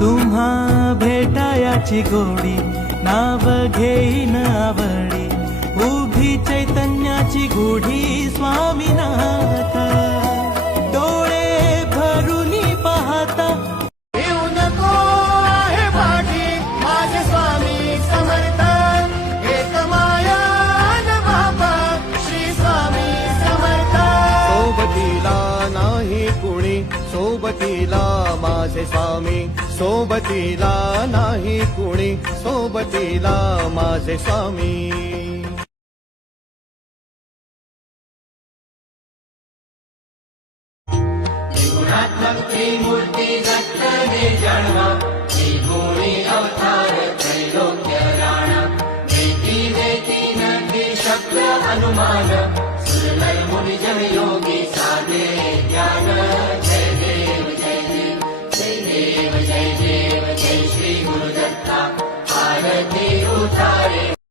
तुम्हा भेटायाची गोडी नाव घेईन आवडी उभी चैतन्याची गुढी स्वामीनाथ डोळे भरूनी पाहता येऊ नको आहे पाठी माझे स्वामी समर्थ एक माया न बाबा श्री स्वामी समर्थ सोबतीला नाही कुणी सोबतीला माझे स्वामी सोबतीला नाही कुणी सोबतीला माझे स्वामी त्रिमूर्ती दत्तने जन्म त्रिगुणी अवतार त्रैलोक्य राणा देती देती नदी शक्य हनुमान